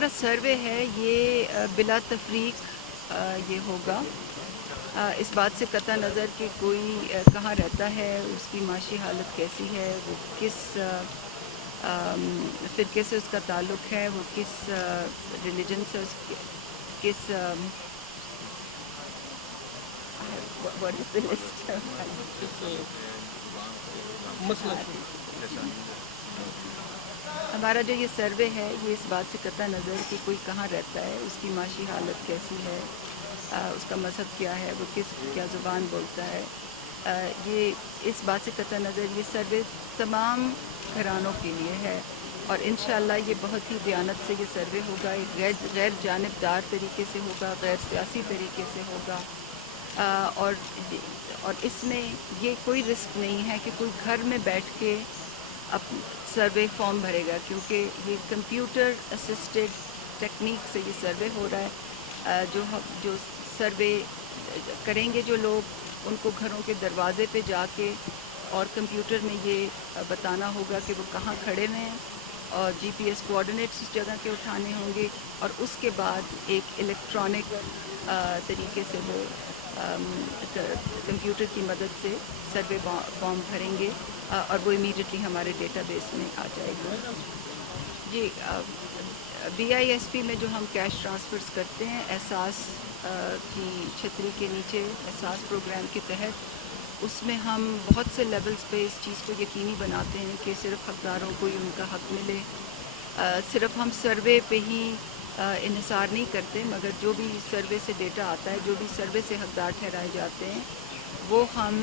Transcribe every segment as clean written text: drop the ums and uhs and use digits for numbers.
ہمارا سروے ہے یہ بلا تفریق یہ ہوگا، اس بات سے قطع نظر کہ کوئی کہاں رہتا ہے، اس کی معاشی حالت کیسی ہے، وہ کس فرقے سے اس کا تعلق ہے، وہ کس ریلیجن سے اس کس what is the list? ہمارا جو یہ سروے ہے یہ اس بات سے قطع نظر کہ کوئی کہاں رہتا ہے، اس کی معاشی حالت کیسی ہے، اس کا مذہب کیا ہے، وہ کیا زبان بولتا ہے، یہ اس بات سے قطع نظر یہ سروے تمام گھرانوں کے لیے ہے، اور انشاءاللہ یہ بہت ہی دیانت سے یہ سروے ہوگا، ایک غیر جانبدار طریقے سے ہوگا، غیر سیاسی طریقے سے ہوگا، اور اس میں یہ کوئی رسک نہیں ہے کہ کوئی گھر میں بیٹھ کے سروے فارم بھرے گا، کیونکہ یہ کمپیوٹر اسسٹڈ ٹیکنیک سے یہ سروے ہو رہا ہے۔ جو سروے کریں گے جو لوگ، ان کو گھروں کے دروازے پہ جا کے اور کمپیوٹر میں یہ بتانا ہوگا کہ وہ کہاں کھڑے ہوئے ہیں، اور جی پی ایس کوآرڈینیٹس اس جگہ کے اٹھانے ہوں گے، اور اس کے بعد ایک الیکٹرانک طریقے سے وہ کمپیوٹر کی مدد سے سروے فارم بھریں گے، اور وہ امیڈیٹلی ہمارے ڈیٹا بیس میں آ جائے گا۔ جی، بی آئی ایس پی میں جو ہم کیش ٹرانسفرز کرتے ہیں احساس کی چھتری کے نیچے، احساس پروگرام کے تحت، اس میں ہم بہت سے لیولز پہ اس چیز کو یقینی بناتے ہیں کہ صرف حقداروں کو ہی ان کا حق ملے۔ صرف ہم سروے پہ ہی انحصار نہیں کرتے، مگر جو بھی سروے سے ڈیٹا آتا ہے، جو بھی سروے سے حقدار ٹھہرائے جاتے ہیں، وہ ہم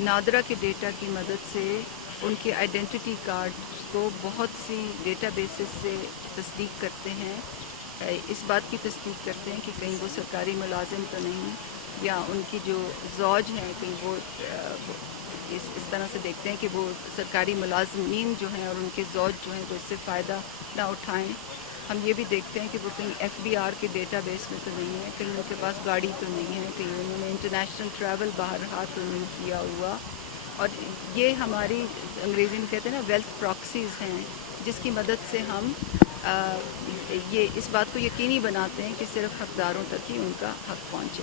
نادرا کے ڈیٹا کی مدد سے ان کے آئیڈینٹی کارڈ کو بہت سی ڈیٹا بیسز سے تصدیق کرتے ہیں، اس بات کی تصدیق کرتے ہیں کہ کہیں وہ سرکاری ملازم تو نہیں، یا ان کی جو زوج ہیں کہیں وہ اس طرح سے دیکھتے ہیں کہ وہ سرکاری ملازمین جو ہیں اور ان کے زوج جو ہیں وہ اس سے فائدہ نہ اٹھائیں۔ ہم یہ بھی دیکھتے ہیں کہ وہ کہیں ایف بی آر کے ڈیٹا بیس میں تو نہیں ہے، کہیں ان کے پاس گاڑی تو نہیں ہے، کہیں انہوں نے انٹرنیشنل ٹریول باہر ہاتھ تو نہیں کیا ہوا، اور یہ ہماری انگریزی میں کہتے ہیں نا ویلتھ پراکسیز ہیں، جس کی مدد سے ہم یہ اس بات کو یقینی بناتے ہیں کہ صرف حقداروں تک ہی ان کا حق پہنچے۔